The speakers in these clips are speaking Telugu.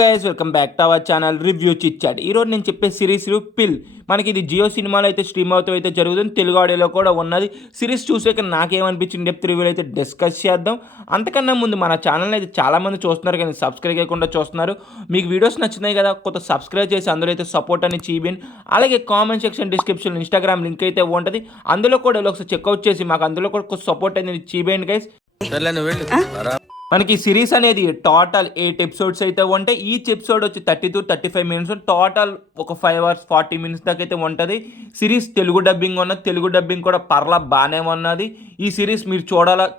Guys welcome back to our channel review chit chat. ఈరోజు నేను చెప్పే సిరీస్ పిల్ మనకి ఇది జియో సినిమాలో అయితే స్ట్రీమ్ అవుతూ అయితే జరుగుతుంది, తెలుగు ఆడియోలో కూడా ఉన్నది. సిరీస్ చూసాక నాకేమనిపించింది డెప్త్ రివ్యూలో అయితే డిస్కస్ చేద్దాం. అంతకన్నా ముందు మన ఛానల్ అయితే చాలామంది చూస్తున్నారు కానీ సబ్స్క్రైబ్ చేయకుండా చూస్తున్నారు. మీకు వీడియోస్ నచ్చుతున్నాయి కదా, కొత్త సబ్స్క్రైబ్ చేసి అందులో అయితే సపోర్ట్ అని చేయండి. అలాగే comment section description Instagram link అయితే ఉంటుంది, అందులో కూడా ఒకసారి చెక్అవుట్ చేసి మాకు అందులో కూడా సపోర్ట్ అనేది చేయండి గైస్. మనకి సిరీస్ అనేది టోటల్ 8 ఎపిసోడ్స్ అయితే ఉంటాయి. ఈచ్ ఎపిసోడ్ వచ్చి 30 to 35 minutes, టోటల్ ఒక 5 hours 40 minutes దాకా అయితే ఉంటుంది. సిరీస్ తెలుగు డబ్బింగ్ ఉన్నది, తెలుగు డబ్బింగ్ కూడా పర్లా బాగానే ఉన్నది. ఈ సిరీస్ మీరు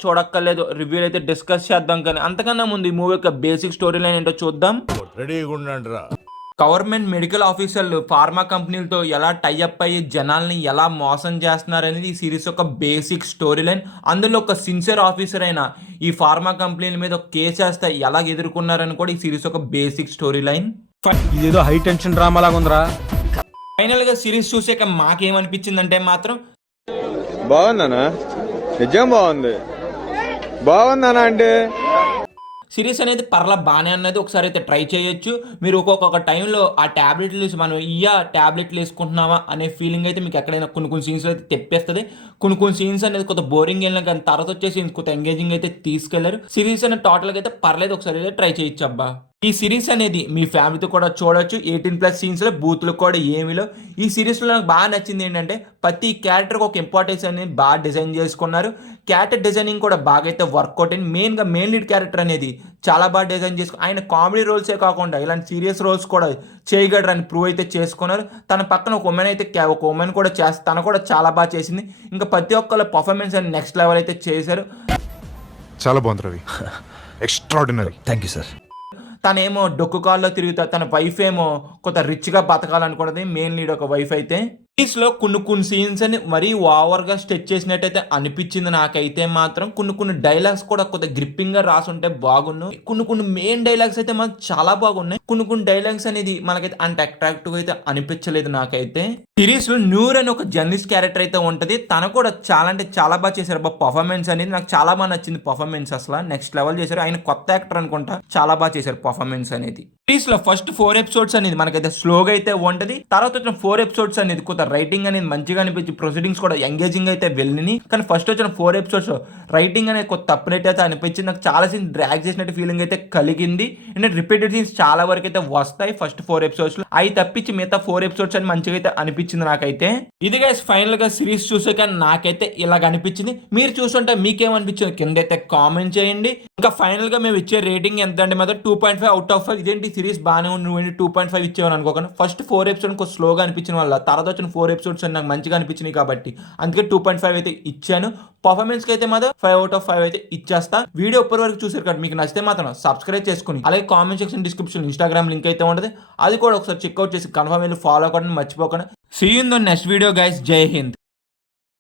చూడక్కర్లేదు, రివ్యూ అయితే డిస్కస్ చేద్దాం. కానీ అంతకన్నా ముందు ఈ మూవీ యొక్క బేసిక్ స్టోరీ లైన్ ఏంటో చూద్దాం. గవర్నమెంట్ మెడికల్ ఆఫీసర్లు ఫార్మా కంపెనీలతో ఎలా టైఅప్ అయ్యి జనాల్ని ఎలా మోసం చేస్తున్నారనేది ఈ సిరీస్ యొక్క బేసిక్ స్టోరీ లైన్. అందులో ఒక సిన్సియర్ ఆఫీసర్ అయిన ఈ ఫార్మా కంపెనీల మీద కేసు వేస్తే ఎలా ఎదుర్కొన్నారని కూడా ఈ సిరీస్ యొక్క బేసిక్ స్టోరీ లైన్. ఇదేదో హై టెన్షన్ డ్రామా లాగా ఉందిరా. ఫైనల్ గా సిరీస్ చూసాక మాకేమనిపించిందంటే మాత్రం బాగుందనా, నిజం బాగుందనా అంటే సిరీస్ అనేది పర్లా బాగానే అన్నది. ఒకసారి అయితే ట్రై చేయొచ్చు. మీరు ఒక్కొక్క టైంలో ఆ ట్యాబ్లెట్లు మనం ట్యాబ్లెట్లు వేసుకుంటున్నావా అనే ఫీలింగ్ అయితే మీకు ఎక్కడైనా కొన్ని సీన్స్లో అయితే తెప్పేస్తుంది. కొన్ని సీన్స్ అనేది కొంత బోరింగ్ వెళ్ళినా కానీ తర్వాత వచ్చేసి కొంత ఎంగేజింగ్ అయితే తీసుకెళ్లారు. సిరీస్ అనేది టోటల్గా అయితే పర్లేదు, ఒకసారి అయితే ట్రై చేయొచ్చు అబ్బా. ఈ సిరీస్ అనేది మీ ఫ్యామిలీతో కూడా చూడొచ్చు. 18+ సీన్స్లో బూత్లు కూడా ఏమిలో. ఈ సిరీస్లో నాకు బాగా నచ్చింది ఏంటంటే ప్రతి క్యారెక్టర్కి ఒక ఇంపార్టెన్స్ అనేది బాగా డిజైన్ చేసుకున్నారు. క్యారెక్టర్ డిజైనింగ్ కూడా బాగా అయితే వర్కౌట్ అయింది. మెయిన్ లీడ్ క్యారెక్టర్ అనేది చాలా బాగా డిజైన్ చేసుకుని ఆయన కామెడీ రోల్సే కాకుండా ఇలాంటి సీరియస్ రోల్స్ కూడా చేయగలరని ప్రూవ్ అయితే చేసుకున్నారు. తన పక్కన ఒక ఉమెన్ కూడా తను కూడా చాలా బాగా చేసింది. ఇంకా ప్రతి ఒక్కళ్ళ పర్ఫార్మెన్స్ అని నెక్స్ట్ లెవెల్ అయితే చేశారు. చాలా బాగుంది Ravi, extraordinary. Thank you sir. తనేమో డొక్కు కాల్లో తిరుగుతా, తన వైఫ్ ఏమో కొంత రిచ్గా బతకాలనుకున్నది మెయిన్ లీడ్ ఒక వైఫ్ అయితే. లో కొన్ని సీన్స్ అని మరీ ఓవర్గా స్టెచ్ చేసినట్టయితే అనిపించింది నాకైతే మాత్రం. కొన్ని డైలాగ్స్ కూడా కొంత గ్రిప్పింగ్ గా రాసుంటే బాగున్నాయి. కొన్ని మెయిన్ డైలాగ్స్ అయితే మనకు చాలా బాగున్నాయి. కొన్ని డైలాగ్స్ అనేది మనకైతే అంత అట్రాక్టివ్ అయితే అనిపించలేదు నాకైతే. సిరీస్ లో న్యూర్ అని ఒక జర్నలిస్ట్ క్యారెక్టర్ అయితే ఉంటది, తను కూడా చాలా అంటే చాలా బాగా చేశారు. పర్ఫార్మెన్స్ అనేది నాకు చాలా బాగా నచ్చింది. పర్ఫార్మెన్స్ అసలు నెక్స్ట్ లెవెల్ చేశారు. ఆయన కొత్త యాక్టర్ అనుకుంటా, చాలా బాగా చేశారు పర్ఫార్మెన్స్ అనేది. సిరీస్ లో ఫస్ట్ 4 episodes అనేది మనకైతే స్లోగా అయితే ఉంటది. తర్వాత వచ్చిన 4 episodes అనేది కొంత రైటింగ్ అనేది మంచిగా అనిపించి ప్రొసీడింగ్స్ కూడా ఎంగేజింగ్ అయితే వెళ్ళినాయి. కానీ ఫస్ట్ వచ్చిన 4 episodes రైటింగ్ అనేది కొత్త తప్పునట్టు అయితే అనిపించింది. నాకు చాలా సీన్స్ డ్రాగ్ చేసినట్టు ఫీలింగ్ అయితే కలిగింది. అంటే రిపీటెడ్ సీన్స్ చాలా వరకు అయితే వస్తాయి ఫస్ట్ 4 episodes లో. అవి తప్పించి మిగతా 4 episodes అని మంచిగా అయితే అనిపించింది నాకైతే. ఇది గైస్ ఫైనల్ గా సిరీస్ చూసాక నాకైతే ఇలాగ అనిపించింది. మీరు చూస్తుంటే మీకేమనిపించింది కింద అయితే కామెంట్ చేయండి. ఇంకా ఫైనల్ గా మేము ఇచ్చే రేటింగ్ ఎంత అంటే మాత్రం 2.5 out of 5. ఇదేంటి సిరీస్ బాగానే ఉంది, నువ్వు 2.5 ఇచ్చేవని అనుకోకుండా. ఫస్ట్ 4 episodes కొంచెం స్లోగా అనిపించిన వల్ల తర్వాత వచ్చిన 4 episodes నాకు మంచిగా అనిపించినాయి కాబట్టి అందుకే 2.5 అయితే ఇచ్చాను. పర్ఫార్మెన్స్ కి అయితే మాత్రం 5 out of 5 అయితే ఇచ్చేస్తా. వీడియో ఇప్పటి వరకు చూసారు కాబట్టి మీకు నచ్చితే మాత్రం సబ్స్క్రైబ్ చేసుకుని అలాగే comment section description Instagram link అయితే ఉంటుంది, అది కూడా ఒకసారి చెక్అవుట్ చేసి కన్ఫర్మ్ వెళ్ళి ఫాలో అవ్వడం మర్చిపోకుండా. See you in the next video guys. Jai Hind.